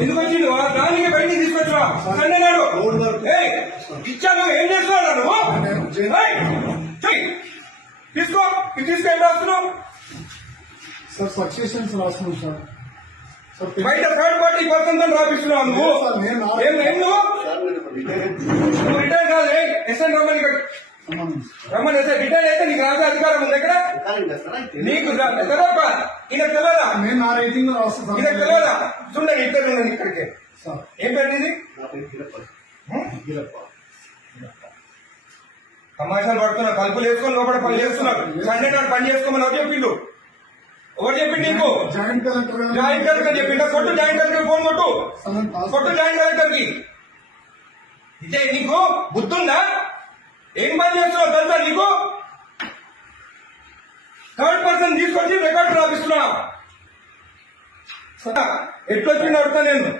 ఎందుకు వచ్చింది దానికి బయటికి తీసుకొచ్చా సండే నాడు ఇచ్చాను. ఏం చేస్తున్నాడు నువ్వు? తీసుకో తీసుకెళ్ళి రాస్తున్నావు సార్. సక్సెషన్స్ రాస్తున్నాం సార్. బయట థర్డ్ పార్టీ పర్సన్ తో రాపిస్తున్నావు నువ్వు. నువ్వు రిటైర్ కాదు. ఎస్ఎన్ రమ్మని అయితే రిటైర్ అయితే నీకు రాసే అధికారం ఉంది ఇక్కడ. నీకు తెలియదా? ఈయన తెలియదా? నేను నా రేటింగ్ లో రాస్తాను. ఈయన తెలియదా? చూడండి ఇద్దరు ఉండండి ఇక్కడికి. ఏం పేరు ఇది? తమాషాలు పడుతున్నా. కలుపులు వేసుకొని లోపల పని చేస్తున్నారు. సండే నాడు పని చేసుకోమని ఎవరు చెప్పిండు? ఎవరు చెప్పిండు నీకు? జాయింట్ కలెక్టర్ చెప్పిండా? కొట్టు జాయింట్ కలెక్టర్ ఫోన్ కొట్టు. జాయింట్ కలెక్టర్ కి. ఇదే నీకు బుద్ధుందా? ఏం పని చేస్తున్నావు తెలుసా నీకు? థర్డ్ పర్సన్ తీసుకొచ్చి రికార్డు రాపిస్తున్నా. ఎట్లొచ్చింది అడుగుతా నేను.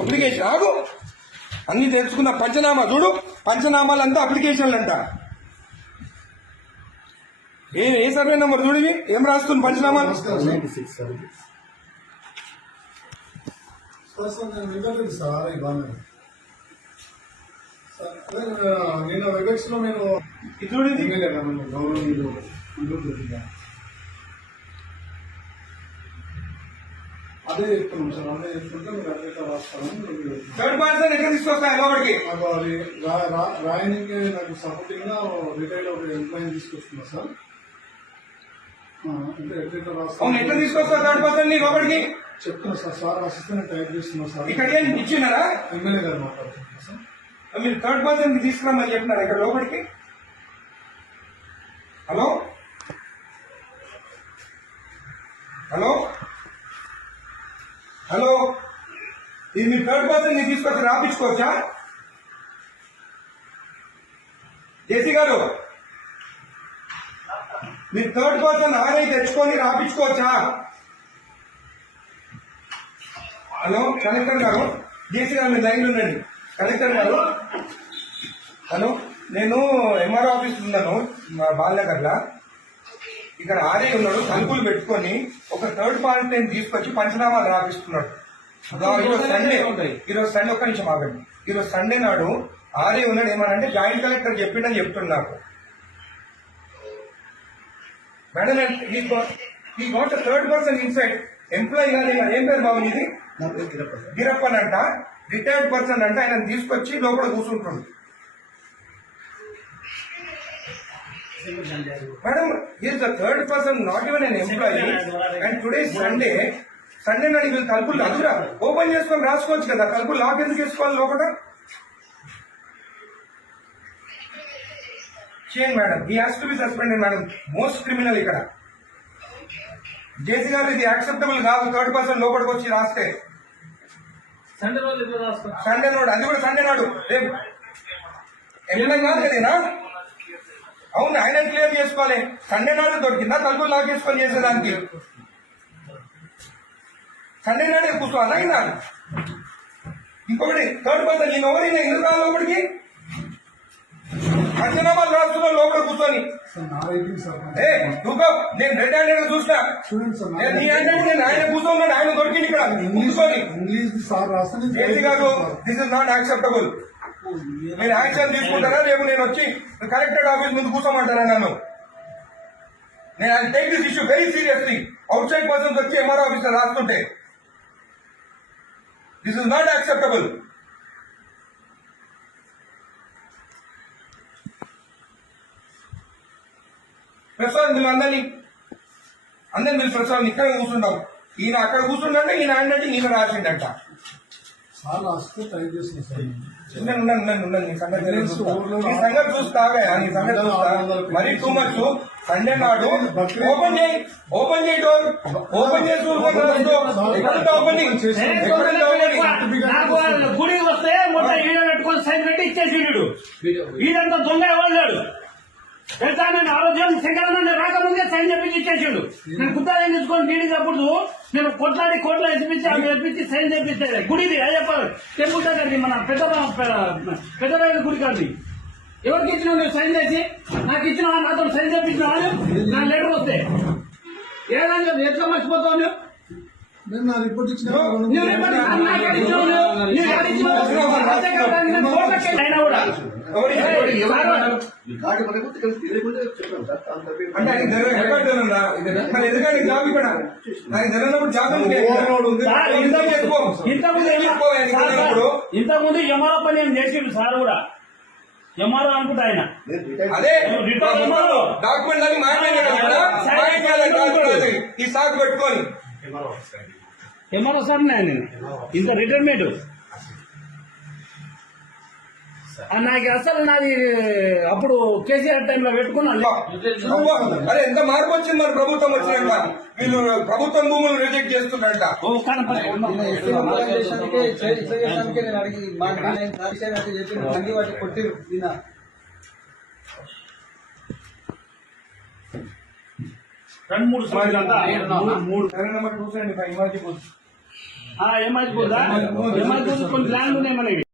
అప్లికేషన్ ఆగు. అన్ని తెలుసుకున్న పంచనామా చూడు. పంచనామాలంతా అప్లికేషన్లు అంట. ఏ సర్వే నెంబర్ చూడు. ఏం రాస్తుంది పంచనామాలు? నేను వెబెక్స్ లో నేను చూడండి. అదే చెప్తున్నాం సార్. అదే చెప్తుంటే మీరు అదే రాస్తాను. థర్డ్ పర్సన్ ఎక్కడ తీసుకొస్తా లోపలికి? రాయనికి నాకు సపోర్టింగ్ గా రిటైర్డ్ ఒక ఎంప్లాయీ తీసుకొస్తున్నా సార్. అంటే ఎట్లా రాస్తాను. ఎట్లా తీసుకొస్తా థర్డ్ పర్సన్ లోపలికి? చెప్తున్నా సార్. సార్ రాసిస్తే టైప్ చేస్తున్నా సార్. ఇక్కడ ఏం ఇచ్చినారా? ఎమ్మెల్యే గారు మాట్లాడుతున్నా సార్. మీరు థర్డ్ పర్సన్ కి తీసుకురామని చెప్పినారా ఇక్కడ లోపలికి? హలో హలో హలో ఇది మీరు థర్డ్ పర్సన్ ని తీసుకొచ్చి రాపించుకోవచ్చా? జేసీ గారు మీరు థర్డ్ పర్సన్ ఆర్ఐ తెచ్చుకొని రాపించుకోవచ్చా? హలో కలెక్టర్ గారు. జేసీ గారు మీరు లైన్లో ఉండండి. కలెక్టర్ గారు హలో, నేను ఎంఆర్ఓ ఆఫీస్ ఉన్నాను మా బాలనగర్లో. ఇక్కడ ఆర్ఐ ఉన్నాడు. తలుపులు పెట్టుకొని ఒక థర్డ్ పార్టీని తీసుకొచ్చి పంచనామాలు రాపిస్తున్నాడు. ఈరోజు సండే ఒక్క నిమిషం ఆగండి. ఈరోజు సండే నాడు ఆర్ఐ ఉన్నాడు. ఏమనంటే జాయింట్ కలెక్టర్ చెప్పిండని చెప్తున్నాడు నాకు. మేడం ఈ got third person inside employee కానీ ఏం పేరు బాబు ఇది? గిరప్పన్ అంట. రిటైర్డ్ పర్సన్ అంటే ఆయన తీసుకొచ్చి లోపల కూర్చుంటుంది. Madam is the third person, not even an employee. And today Sunday నాడు వీళ్ళు తలుపులు అదురా ఓపెన్ చేసుకొని రాసుకోవచ్చు కదా. తలుపులు లాక్ ఎందుకు వేసుకోవాలి లోపల? చేయండి మేడం. ఈ has to be suspended madam. Most criminal ఇక్కడ. జేసీ గారు ఇది యాక్సెప్టబుల్ కాదు. థర్డ్ పర్సన్ లోపలికి వచ్చి రాస్తే సండే నాడు, అది కూడా సండే నాడు. రేపు ఎమ్మెల్యే కాదు కదేనా? అవును, ఆయన క్లియర్ చేసుకోవాలి. సండే నాడు దొరికిందా తలుపులు లాక్ చేసుకొని చేసేదానికి? సండే నాడే కూర్చోవాలా ఆయన? ఇంకొకటి థర్డ్ పర్సన్ నేను ఎవరైనా ఎందుకు రాలి లోపలికి? పంచనామాలు రాస్తున్నా లోపల కూర్చొని. నేను రెడ్ హ్యాండెడ్ చూసినా. నీ హ్యాండెడ్ నేను ఆయన కూర్చోన్నాడు. ఆయన దొరికింది ఇక్కడ కూర్చొని. జేసీ గారు దిస్ ఇస్ నాట్ యాక్సెప్టబుల్. మీరు యాక్షన్ తీసుకుంటారా? రేపు నేను వచ్చి కలెక్టరేట్ ఆఫీస్ ముందు కూర్చోమంటారా నన్ను? నేను I take this issue very seriously. Outside persons వచ్చి ఎంఆర్ఓ ఆఫీసర్ రాస్తుంటే this is not acceptable. Prasad మీరు అందరినీ మీరు ప్రసాద్ ఇక్కడ కూర్చున్నాం. ఈయన అక్కడ కూర్చుంటే ఈయన అంటే ఈయన రాసిండట. ఉండండి. నీ సంగతి చూస్తావే. నీ సంగతి చూస్తా. మరీ టూ మచ్. సండే నాడు ఓపెన్ చేయి డోర్. ఓపెన్ చేసి గుడికి వస్తే మొత్తం ఈడ పెట్టుకొని సైన్ పెట్టి ఇచ్చేసి ఇదంతా దొంగ ఎవరు తెలుసా నేను ఆరోగ్యం శంకరన్న రాకముందే సైన్ చెప్పించి ఇచ్చేసాడు. నేను గుత్తాలు తీసుకొని నీడి తప్పుడు నేను కోట్ల ఎత్తిపించి అవి ఎత్తిపించి సైన్ చేపిస్తే గుడిది అయ్యప్ప టెంపుల్ దగ్గరది మన పెద్ద గుడి కాదు. ఎవరికి ఇచ్చినావు నువ్వు సైన్ చేసి? నాకు ఇచ్చినావా? నాతో సైన్ చేపించినావా? నా లెటర్ వస్తే ఏదైనా ఎట్లా మర్చిపోతావు నువ్వు? నేను నా రిపోర్ట్ ఇచ్చిన నువ్వు రిపోర్ట్ నాకు ఎక్కడ ఇచ్చినావు? నువ్వు ఎక్కడ ఇచ్చినావు? నేను కోర్టుకి అయినా కూడా అంటే ఆయన ఎక్కడున్నా మరి ఎందుకంటే జాబ్ ఇక్కడ ఆయన జరిగినప్పుడు జాబ్ ఇంతకుముందు ఎంఆర్ఓ పని ఏం చేసిండు సార్ కూడా. ఎంఆర్ఓ అనుకుంటా ఆయన. అదే డాక్యుమెంట్ అని మాట్లాడే ఈ సాగు పెట్టుకొని ఎంఆర్ఓ సార్ నేను ఇంత రిటైర్మెంట్ నాకు అసలు నాది అప్పుడు కేసీఆర్ టైంలో పెట్టుకున్నాను. అరే ఎంత మార్పు వచ్చింది మరి ప్రభుత్వం వచ్చినాక. వీళ్ళు ప్రభుత్వం భూములు రిజెక్ట్ చేస్తున్నారంట. రెండు మూడు నెంబర్ చూసండి ఇమాజిబుల్ ఏమైపోతుందా? ఏమైపోతుంది కొన్ని ల్యాండ్ ఉన్నాయి మనకి.